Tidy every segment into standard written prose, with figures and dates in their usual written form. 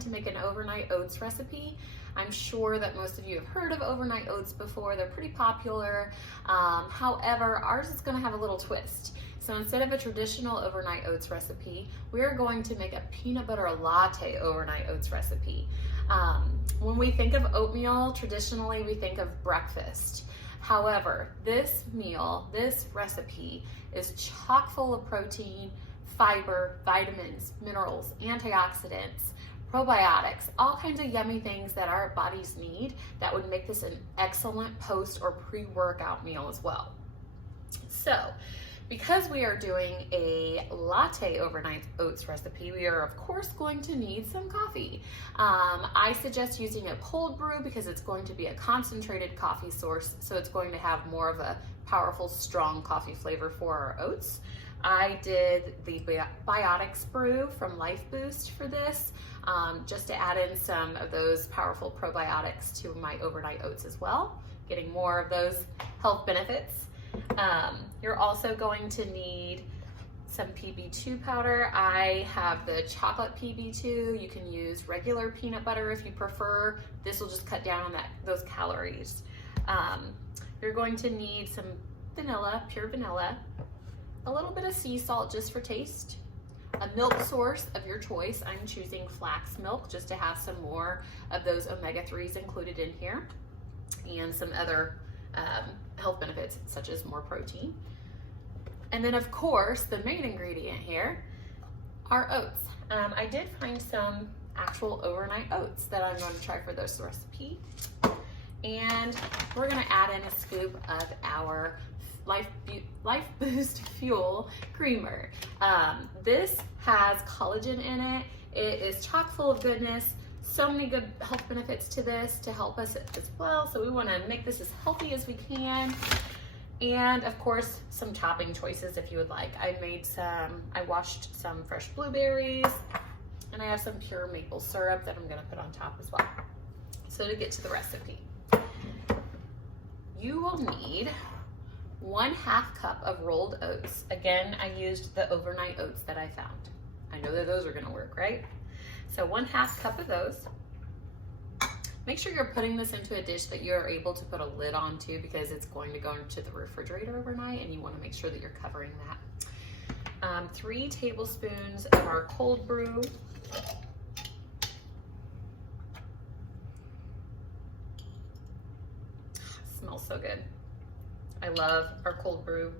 to make an overnight oats recipe. I'm sure that most of you have heard of overnight oats before. They're pretty popular. However, ours is going to have a little twist. So instead of a traditional overnight oats recipe, we are going to make a peanut butter latte overnight oats recipe. When we think of oatmeal, traditionally we think of breakfast. However, this meal, this recipe is chock full of protein, fiber, vitamins, minerals, antioxidants, probiotics, all kinds of yummy things that our bodies need that would make this an excellent post or pre-workout meal as well. So, because we are doing a latte overnight oats recipe, we are of course going to need some coffee. I suggest using a cold brew because it's going to be a concentrated coffee source, so it's going to have more of a powerful, strong coffee flavor for our oats. I did the Biotics brew from Lifeboost for this, just to add in some of those powerful probiotics to my overnight oats as well, getting more of those health benefits. You're also going to need some PB2 powder. I have the chocolate PB2. You can use regular peanut butter if you prefer. This will just cut down on those calories. You're going to need some vanilla, pure vanilla, a little bit of sea salt just for taste, a milk source of your choice. I'm choosing flax milk just to have some more of those omega-3s included in here, and some other health benefits such as more protein. And then of course the main ingredient here are oats. I did find some actual overnight oats that I'm going to try for this recipe, and we're going to add in a scoop of our Lifeboost Fuel Creamer. This has collagen in it. It is chock full of goodness. So many good health benefits to this to help us as well. So we want to make this as healthy as we can. And of course, some topping choices if you would like. I washed some fresh blueberries, and I have some pure maple syrup that I'm going to put on top as well. So to get to the recipe, you will need 1/2 cup of rolled oats. Again, I used the overnight oats that I found. I know that those are going to work, right? So 1/2 cup of those. Make sure you're putting this into a dish that you're able to put a lid on too, because it's going to go into the refrigerator overnight, and you want to make sure that you're covering that. 3 tablespoons of our cold brew. Smells so good. I love our cold brew.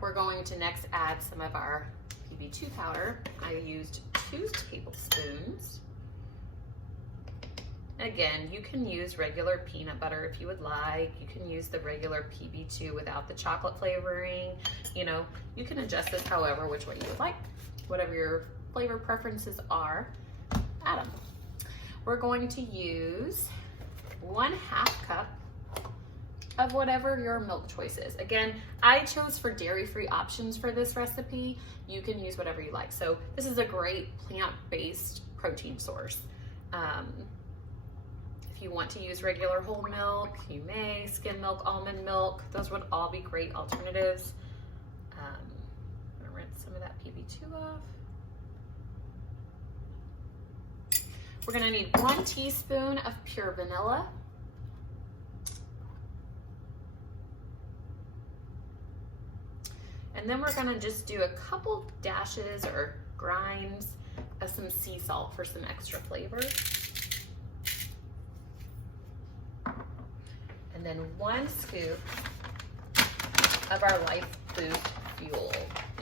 We're going to next add some of our PB2 powder. I used 2 tablespoons. Again, you can use regular peanut butter if you would like. You can use the regular PB2 without the chocolate flavoring. You know, you can adjust this however which way you would like. Whatever your flavor preferences are, add them. We're going to use 1/2 cup of whatever your milk choice is. Again, I chose for dairy-free options for this recipe. You can use whatever you like. So this is a great plant-based protein source. If you want to use regular whole milk, you may. Skim milk, almond milk, those would all be great alternatives. I'm gonna rinse some of that PB2 off. We're gonna need 1 teaspoon of pure vanilla. And then we're gonna just do a couple dashes or grinds of some sea salt for some extra flavor. And then 1 scoop of our Lifeboost Fuel.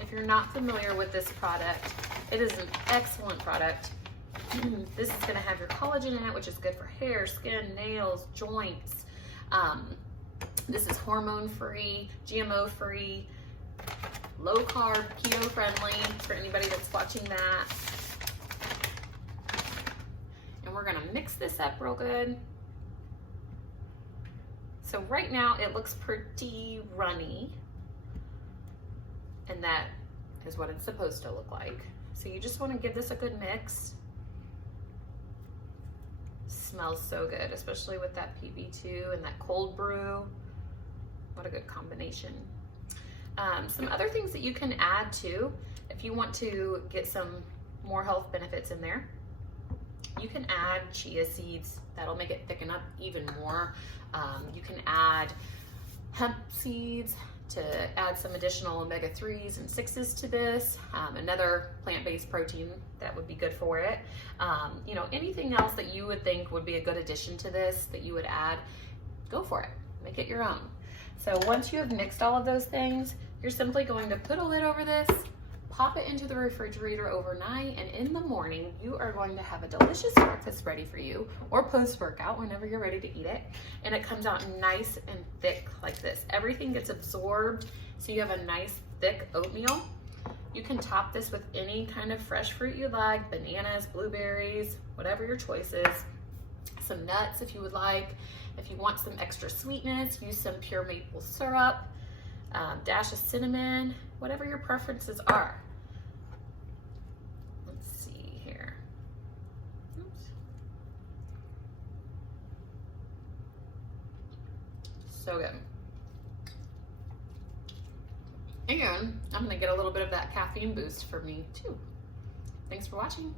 If you're not familiar with this product, it is an excellent product. This is gonna have your collagen in it, which is good for hair, skin, nails, joints. This is hormone-free, GMO-free, low carb, keto friendly for anybody that's watching that. And we're gonna mix this up real good. So right now it looks pretty runny, and that is what it's supposed to look like. So you just wanna give this a good mix. Smells so good, especially with that PB2 and that cold brew. What a good combination. Some other things that you can add too, if you want to get some more health benefits in there, you can add chia seeds. That'll make it thicken up even more. You can add hemp seeds to add some additional omega-3s and 6s to this. Another plant-based protein that would be good for it. You know, anything else that you would think would be a good addition to this that you would add, go for it. Make it your own. So once you have mixed all of those things, you're simply going to put a lid over this, pop it into the refrigerator overnight, and in the morning, you are going to have a delicious breakfast ready for you, or post-workout, whenever you're ready to eat it. And it comes out nice and thick like this. Everything gets absorbed, so you have a nice thick oatmeal. You can top this with any kind of fresh fruit you like, bananas, blueberries, whatever your choice is. Some nuts if you would like. If you want some extra sweetness, use some pure maple syrup, dash of cinnamon, whatever your preferences are. Let's see here. Oops. So good. And I'm gonna get a little bit of that caffeine boost for me too. Thanks for watching.